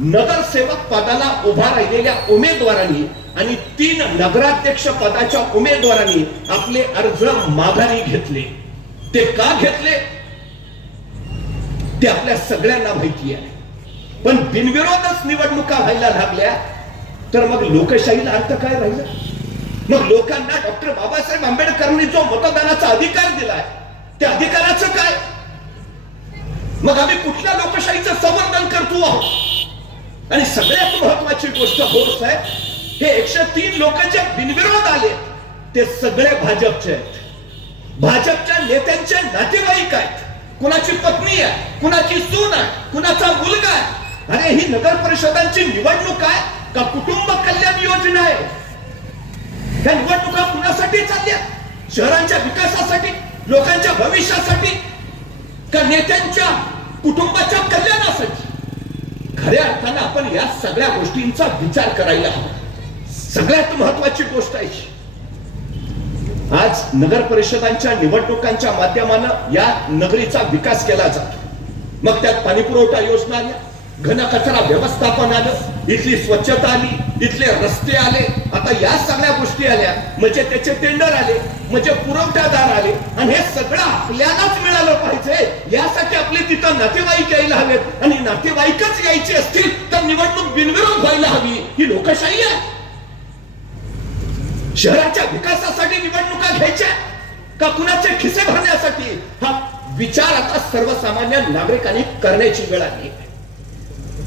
नगरसेवक पदाला उभा राहिलेल्या उमेदवारांनी आणि तीन नगराध्यक्ष पदाच्या उमेदवारांनी आपले अर्ज माघारी घेतले. ते का घेतले? ते आपल्या सगळ्यांना माहिती आहे. पण बिनविरोधच निवडणुका व्हायला लागल्या तर मग लोकशाहीला अर्थ काय राहिला? मग लोकांना डॉक्टर बाबासाहेब आंबेडकरांनी जो मतदानाचा अधिकार दिलाय त्या अधिकाराचं काय? मग आम्ही कुठल्या लोकशाहीचं संवर्धन करतो आहोत? आणि सगळ्यात महत्वाची गोष्ट हो साहेब हे एकशे तीन लोकांच्या बिनविरोध आले. ते सगळे भाजपचे आहेत. भाजपच्या नेत्यांचे नातेवाईक आहेत. कुणाची पत्नी आहे कुणाची सून आहे कुणाचा मुलगा आहे. अरे ही नगर परिषदांची निवडणूक आहे का कुटुंब कल्याण योजना आहे? त्या निवडणुका कुणासाठी चालल्या? शहरांच्या विकासासाठी लोकांच्या भविष्यासाठी? का नेत्यांच्या कुटुंबाच्या कल्याणासाठी? खऱ्या अर्थानं आपण या सगळ्या गोष्टींचा विचार करायला हवा. सगळ्यात महत्वाची गोष्ट आहे आज नगर परिषदांच्या निवडणुकांच्या माध्यमानं या नगरीचा विकास केला जातो. मग त्यात पाणी पुरवठा योजना आल्या घन कचरा व्यवस्थापन आलं इथली स्वच्छता आली इथले रस्ते आले आता या सगळ्या गोष्टी आल्या. म्हणजे त्याचे टेंडर आले म्हणजे पुरवठादार आले आणि हे सगळं आपल्यालाच मिळालं पाहिजे. यासाठी आपले तिथं नातेवाईक यायला हवेत. आणि नातेवाईकच यायचे असतील तर निवडणूक बिनविरोध व्हायला हवी. ही लोकशाही आहे. शहराच्या विकासासाठी निवडणुका घ्यायच्या का कुणाचे खिसे भरण्यासाठी? हा विचार आता सर्वसामान्य नागरिकांनी करण्याची वेळ आली.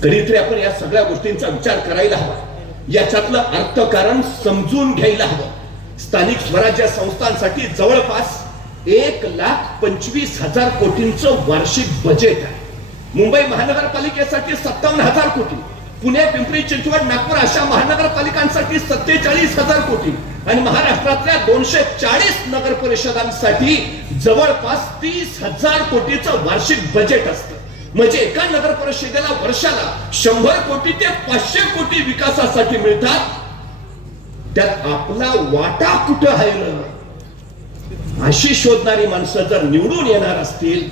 आहे. कधीतरी आपण या सगळ्या गोष्टींचा विचार करायला हवा. याच्यातलं अर्थकारण समजून घ्यायला हवं. स्थानिक स्वराज्य संस्थांसाठी जवळपास एक लाख पंचवीस हजार कोटींचं वार्षिक बजेट आहे. मुंबई महानगरपालिकेसाठी सत्तावन्न हजार कोटी. पुणे पिंपरी चिंचवड नागपूर अशा महानगरपालिकांसाठी सत्तेचाळीस हजार कोटी. आणि महाराष्ट्रातल्या दोनशे चाळीस नगर परिषदांसाठी जवळपास तीस हजार कोटीचं वार्षिक बजेट असतं. म्हणजे एका नगर परिषदेला वर्षाला शंभर कोटी ते पाचशे कोटी विकासासाठी मिळतात. त्यात आपला वाटा कुठं आहे ना अशी शोधणारी माणसं जर निवडून येणार असतील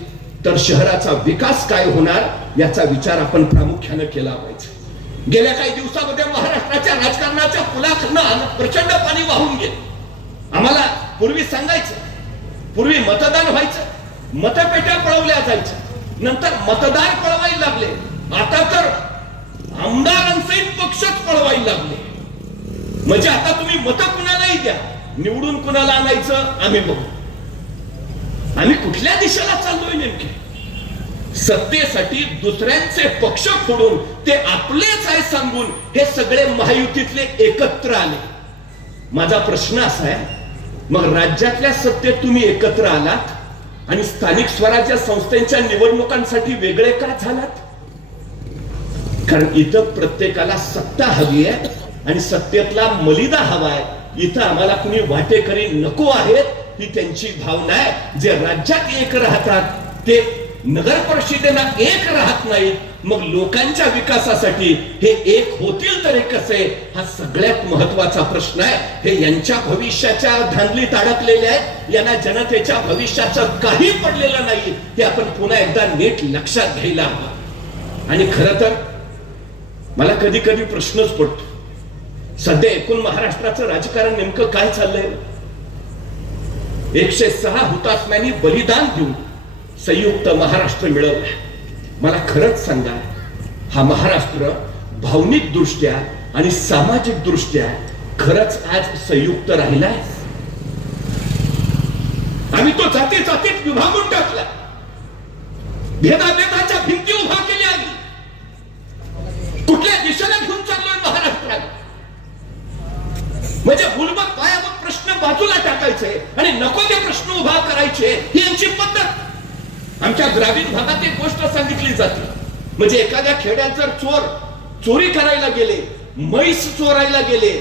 तर शहराचा विकास काय होणार याचा विचार आपण प्रामुख्याने केला पाहिजे. गेल्या काही दिवसामध्ये महाराष्ट्राच्या राजकारणाच्या पुलाखालनं प्रचंड पाणी वाहून गेले. आम्हाला पूर्वी सांगायचं पूर्वी मतदान व्हायचं मतपेट्या पळवल्या जायच्या. नंतर मतदार पळवायला लागले. आता तर आमदारांचे पक्षच पळवायला लागले. म्हणजे आता तुम्ही मत कुणालाही द्या. निवडून कुणाला आणायचं आम्ही बघू. आम्ही कुठल्या दिशेला चाललोय नेमके? सत्तेसाठी दुसऱ्यांचे पक्ष फोडून ते आपलेच आहे सांगून हे सगळे महायुतीतले एकत्र आले. माझा प्रश्न असा आहे मग राज्यातल्या सत्तेत तुम्ही एकत्र आलात? आणि स्थानिक स्वराज्य संस्थांच्या निवडणुकांसाठी वेगळे का झालात? कारण इथं प्रत्येकाला सत्ता हवी आहे आणि सत्तेतला मलिदा हवाय इथं आम्हाला कुणी वाटेकरी नको आहेत ही त्यांची भावना आहे. जे राज्यात एक राहतात ते नगर परिषदेला एक राहत नाहीत. मग लोकांच्या विकासासाठी हे एक होतील तर कसे? हा सगळ्यात महत्त्वाचा प्रश्न आहे. हे यांच्या भविष्याच्या धांदलीत अडकलेले आहेत. यांना जनतेच्या भविष्याचं काही पडलेलं नाही. हे आपण पुन्हा एकदा नीट लक्षात घ्यायला हवं. आणि खर तर मला कधी कधी प्रश्नच पडतो. सध्या एकूण महाराष्ट्राचं राजकारण नेमकं काय चाललंय? एकशे सहा हुतात्म्यांनी बलिदान देऊन संयुक्त महाराष्ट्र मिळवलाय मला खरंच सांगा हा महाराष्ट्र भावनिक दृष्ट्या आणि सामाजिक दृष्ट्या खरंच आज संयुक्त राहिलाय आम्ही तो जाती जातीत विभागून टाकला. भेदाभेदाच्या भिंती उभा केल्या आम्ही. कुठल्या दिशेला घेऊन चाललोय महाराष्ट्रात? म्हणजे मूलभूत पायाभूत प्रश्न बाजूला टाकायचे आणि नको ते प्रश्न उभा करायचे ही यांची पद्धत. आमच्या ग्रामीण भागात एक गोष्ट सांगितली जाते. म्हणजे एखाद्या खेड्यात जर चोर चोरी करायला गेले म्हैस चोरायला गेले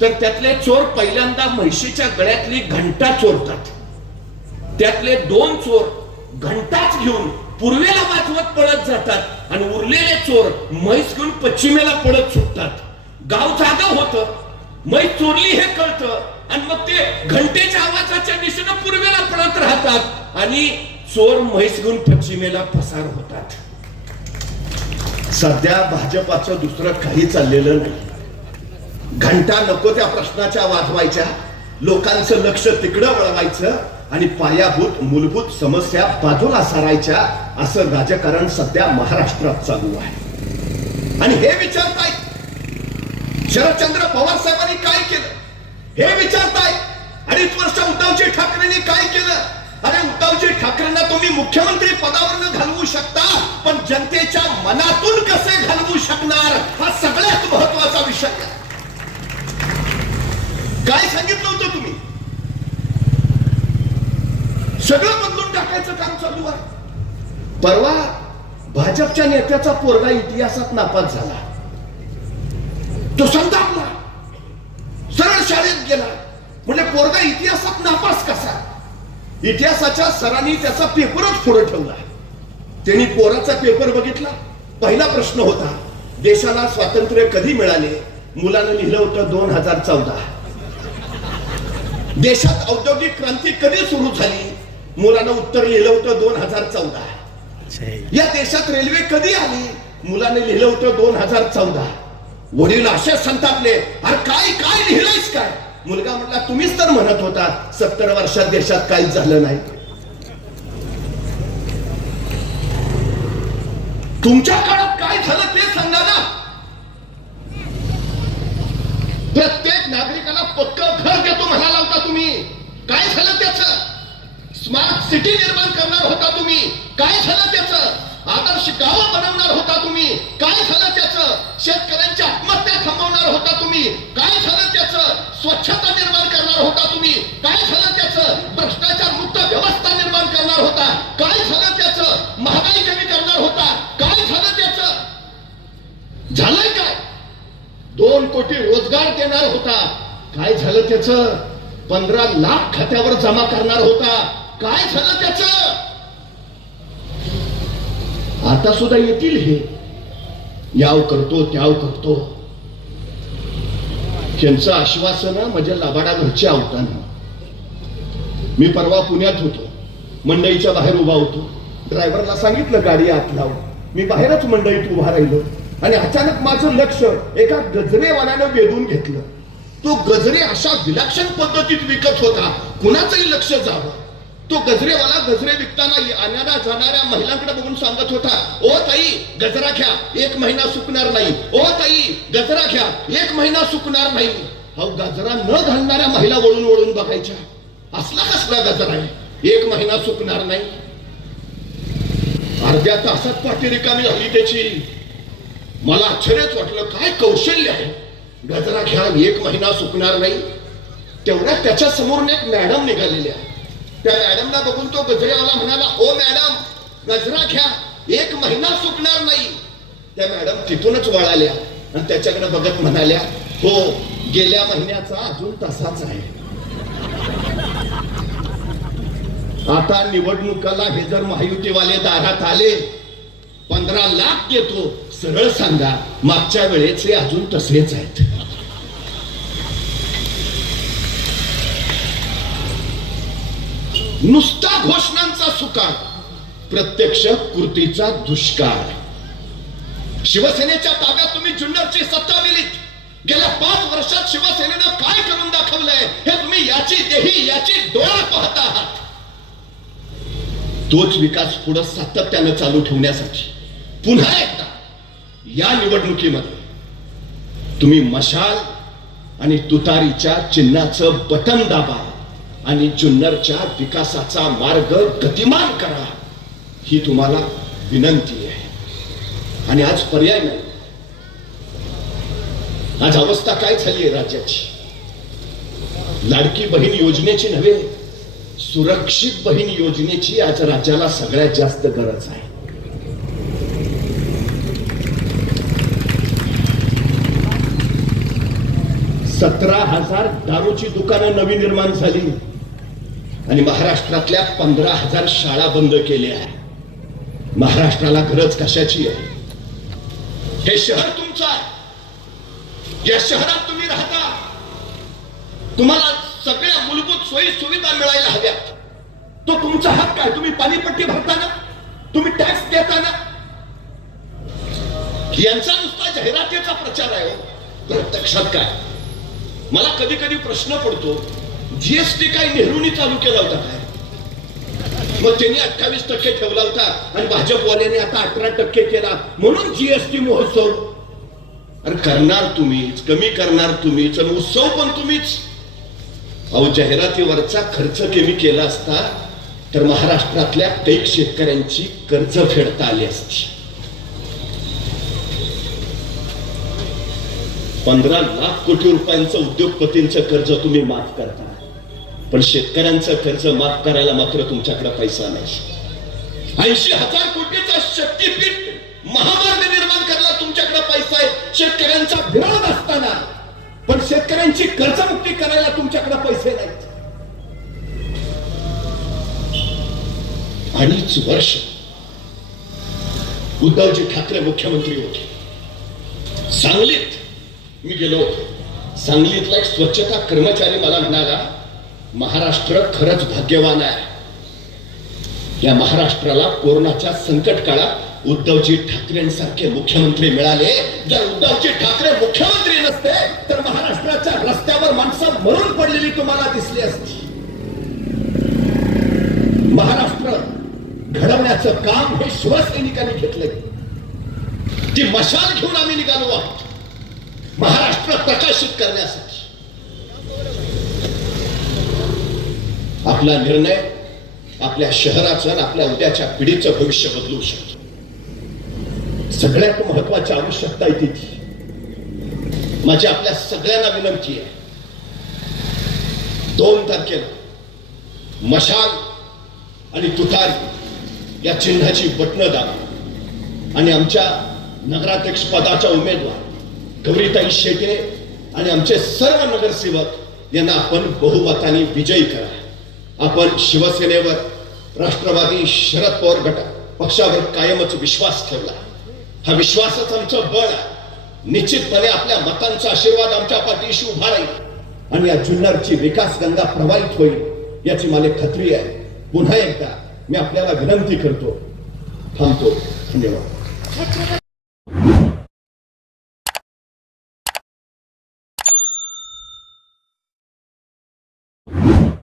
तर त्यातले चोर पहिल्यांदा म्हैशीच्या गळ्यातली घंटा चोरतात. त्यातले दोन चोर घंटाच घेऊन पूर्वेला वाजवत पळत जातात आणि उरलेले चोर म्हैस घेऊन पश्चिमेला पळत सुटतात. गाव जागा होत म्हैस चोरली हे कळतं आणि मग ते घंटेच्या आवाजाच्या दिशेनं पूर्वेला पळत राहतात. आणि चोर म्हैस घेऊन पश्चिमेला पसार होतात. सध्या भाजपाचं दुसरं काही चाललेलं नाही. घंटा नको त्या प्रश्नाच्या वाजवायच्या. लोकांचं लक्ष तिकडं वळवायचं आणि पायाभूत मूलभूत समस्या बाजूला सारायच्या असं राजकारण सध्या महाराष्ट्रात चालू आहे. आणि हे विचारताय शरदचंद्र पवार साहेबांनी काय केलं? हे विचारताय अडीच वर्ष उद्धवजी ठाकरेंनी काय केलं? अरे उद्धवजी ठाकरेंना तुम्ही मुख्यमंत्री पदावर घालवू शकता पण जनतेच्या मनातून कसे घालवू शकणार हा सगळ्यात महत्त्वाचा विषय आहे. काय सांगितलं होतं तुम्ही? सगळं बदलून टाकायचं काम चालू आहे. परवा भाजपच्या नेत्याचा पोरगा इतिहासात नापास झाला. तो संतापला. सरळ शाळेत गेला. म्हणजे पोरगा इतिहासात नापास कसा? इतिहासाच्या सरांनी त्याचा पेपरच पुढे ठेवला. त्यांनी पोराचा पेपर बघितला. पहिला प्रश्न होता देशाला स्वातंत्र्य कधी मिळाले? मुलानं लिहिलं होतं दोन हजार चौदा. देशात औद्योगिक क्रांती कधी सुरू झाली? मुलानं उत्तर लिहिलं होतं दोन हजार चौदा. या देशात रेल्वे कधी आली? मुलाने लिहिलं होतं दोन हजार चौदा. वडील असे संतापले अरे काय काय लिहिलंयस काय? मुलगा म्हटला तुम्हीच तर म्हणत होता सत्तर वर्षात देशात काहीच झालं नाही. तुमच्या काळात काय झालं ते सांगा ना. प्रत्येक नागरिकाला पक्क घर देतो म्हणाला होता तुम्ही. काय झालं त्याच? स्मार्ट सिटी निर्माण करणार होता तुम्ही. काय झालं त्याचं? आदर्श गाव बनवणार होता तुम्ही. काय झालं त्याचं? शेतकऱ्यांची आत्महत्या थांबवणार होता तुम्ही. स्वच्छता निर्माण करणार होता तुम्ही. काय झालं त्याचं? भ्रष्टाचार मुक्त व्यवस्था निर्माण करणार होता. काय झालं त्याचं? महागाई कमी करणार होता. काय झालं त्याचं? झालंय काय? दोन कोटी रोजगार देणार होता. काय झालं त्याच? पंधरा लाख खात्यावर जमा करणार होता. काय झालं त्याच? आता सुद्धा येतील हे. याव करतो त्याव करतो. त्यांचं आश्वासन म्हणजे लबाडा घरच्या आवताना. मी परवा पुण्यात होतो. मंडईच्या बाहेर उभा होतो. ड्रायव्हरला सांगितलं गाडी आत लावून मी बाहेरच मंडईत उभा राहिलो आणि अचानक माझं लक्ष एका गजरेवाल्यानं वेधून घेतलं. तो गजरे अशा विलक्षण पद्धतीत विकत होता. कुणाचंही लक्ष जावं. तो गजरेवाला गजरे विकताना येणाऱ्या जाणाऱ्या महिलांकडे बघून सांगत होता ओ ताई गजरा घ्या एक महिना सुकणार नाही. ओ ताई गजरा घ्या एक महिना सुकणार नाही. अहो गजरा न घालणाऱ्या महिला वळून वळून बघायच्या. असला कसला गजरा आहे? एक महिना सुकणार नाही. अर्ध्या तासात पाठी रिकामी झाली त्याची. मला आश्चर्यच वाटलं काय कौशल्य आहे? गजरा घ्या एक महिना सुकणार नाही. तेवढ्या त्याच्या समोरून एक मॅडम निघालेल्या. त्या मॅडमला बघून तो गजरेवाला म्हणाला ओ मॅडम गजरा घ्या एक महिना सुकणार नाही. त्या मॅडम तिथूनच वळाल्या आणि त्याच्याकडे बघत म्हणाल्या हो गेल्या महिन्याचा अजून तसाच आहे. आता निवडणुकाला हे जर महायुतीवाले दारात आले पंधरा लाख देतो सरळ सांगा मागच्या वेळेचे अजून तसेच आहेत. नुसता घोषणांचा सुकाळ प्रत्यक्ष कृतीचा दुष्काळ शिवसेनेच्या ताब्यात तुम्ही जुन्नरची सत्ता दिलीत. गेल्या पाच वर्षात शिवसेनेनं काय करून दाखवलंय हे तुम्ही याची देही याची डोळा पाहत आहात. तोच विकास पुढे सातत्यानं चालू ठेवण्यासाठी पुन्हा एकदा या निवडणुकीमध्ये तुम्ही मशाल आणि तुतारीच्या चिन्हाचं बटन दाबा. आणि जुन्नरच्या विकासाचा मार्ग गतिमान करा. ही तुम्हाला विनंती आहे. आणि आज पर्याय नाही. आज अवस्था काय झाली आहे राज्याची? लाडकी बहीण योजनेची नव्हे सुरक्षित बहीण योजनेची आज राज्याला सगळ्यात जास्त गरज आहे. सतरा हजार दारूची दुकानं नवी निर्माण झाली. आणि महाराष्ट्रातल्या पंधरा हजार शाळा बंद केल्या महाराष्ट्राला गरज कशाची आहे? हे शहर तुमचं आहे. या शहरात तुम्ही राहता. तुम्हाला सगळ्या मूलभूत सोयी सुविधा मिळायला हव्यात. तो तुमचा हक्क आहे. तुम्ही पाणीपट्टी भरताना तुम्ही टॅक्स देताना यांचा नुसता जाहिरातीचा प्रचार आहे हो. प्रत्यक्षात काय? मला कधी कधी प्रश्न पडतो जीएसटी काय नेहरूनी चालू केला होता काय? मग त्यांनी अठ्ठावीस टक्के ठेवला होता आणि भाजपवाल्याने आता अठरा टक्के केला. म्हणून जीएसटी महोत्सव. अरे करणार तुम्हीच कमी करणार तुम्हीच आणि उत्सव पण तुम्हीच. अहो जाहिरातीवरचा खर्च कमी केला असता तर महाराष्ट्रातल्या कैक शेतकऱ्यांची कर्ज फेडता आली असती. पंधरा लाख कोटी रुपयांचं उद्योगपतींचं कर्ज तुम्ही माफ करता. पण शेतकऱ्यांचं कर्ज माफ करायला मात्र तुमच्याकडे पैसा नाही. ऐंशी हजार कोटीचा शक्तीपीठ महामार्ग निर्माण करायला तुमच्याकडे पैसा आहे. शेतकऱ्यांचा विरोध असताना. पण शेतकऱ्यांची कर्जमुक्ती करायला तुमच्याकडे पैसे नाहीत. अडीच वर्ष उद्धवजी ठाकरे मुख्यमंत्री होते. सांगलीत मी गेलो होतो. सांगलीतला एक स्वच्छता कर्मचारी मला म्हणाला महाराष्ट्र खरंच भाग्यवान आहे. या महाराष्ट्राला कोरोनाच्या संकट काळात उद्धवजी ठाकरेंसारखे मुख्यमंत्री मिळाले जर उद्धवजी ठाकरे मुख्यमंत्री नसते तर महाराष्ट्राच्या रस्त्यावर माणसं मरून पडलेली तुम्हाला दिसली असती. महाराष्ट्र घडवण्याचं काम हे शिवसैनिकांनी घेतलंय. ती मशाल घेऊन आम्ही निघालो आहोत. महाराष्ट्र प्रकाशित करण्यासाठी. आपला निर्णय आपल्या शहराचं आणि आपल्या उद्याच्या पिढीचं भविष्य बदलू शकतो. सगळ्यात महत्वाची आवश्यकता आहे तिथे माझी आपल्या सगळ्यांना विनंती आहे. दोन तारखेला मशाल आणि तुतारी या चिन्हाची बटणं दाबा. आणि आमच्या नगराध्यक्ष पदाच्या उमेदवार गौरीताई शेटे आणि आमचे सर्व नगरसेवक यांना आपण बहुमताने विजयी करा. आपण शिवसेनेवर राष्ट्रवादी शरद पवार गट पक्षावर कायमच विश्वास ठेवला. हा विश्वासच आमचं बळ आहे. निश्चितपणे आपल्या मतांचा आशीर्वाद आमच्या पाठीशी उभा राहील. आणि या जुन्नरची विकास गंगा प्रवाहित होईल याची मला खात्री आहे. पुन्हा एकदा मी आपल्याला विनंती करतो. थांबतो. धन्यवाद.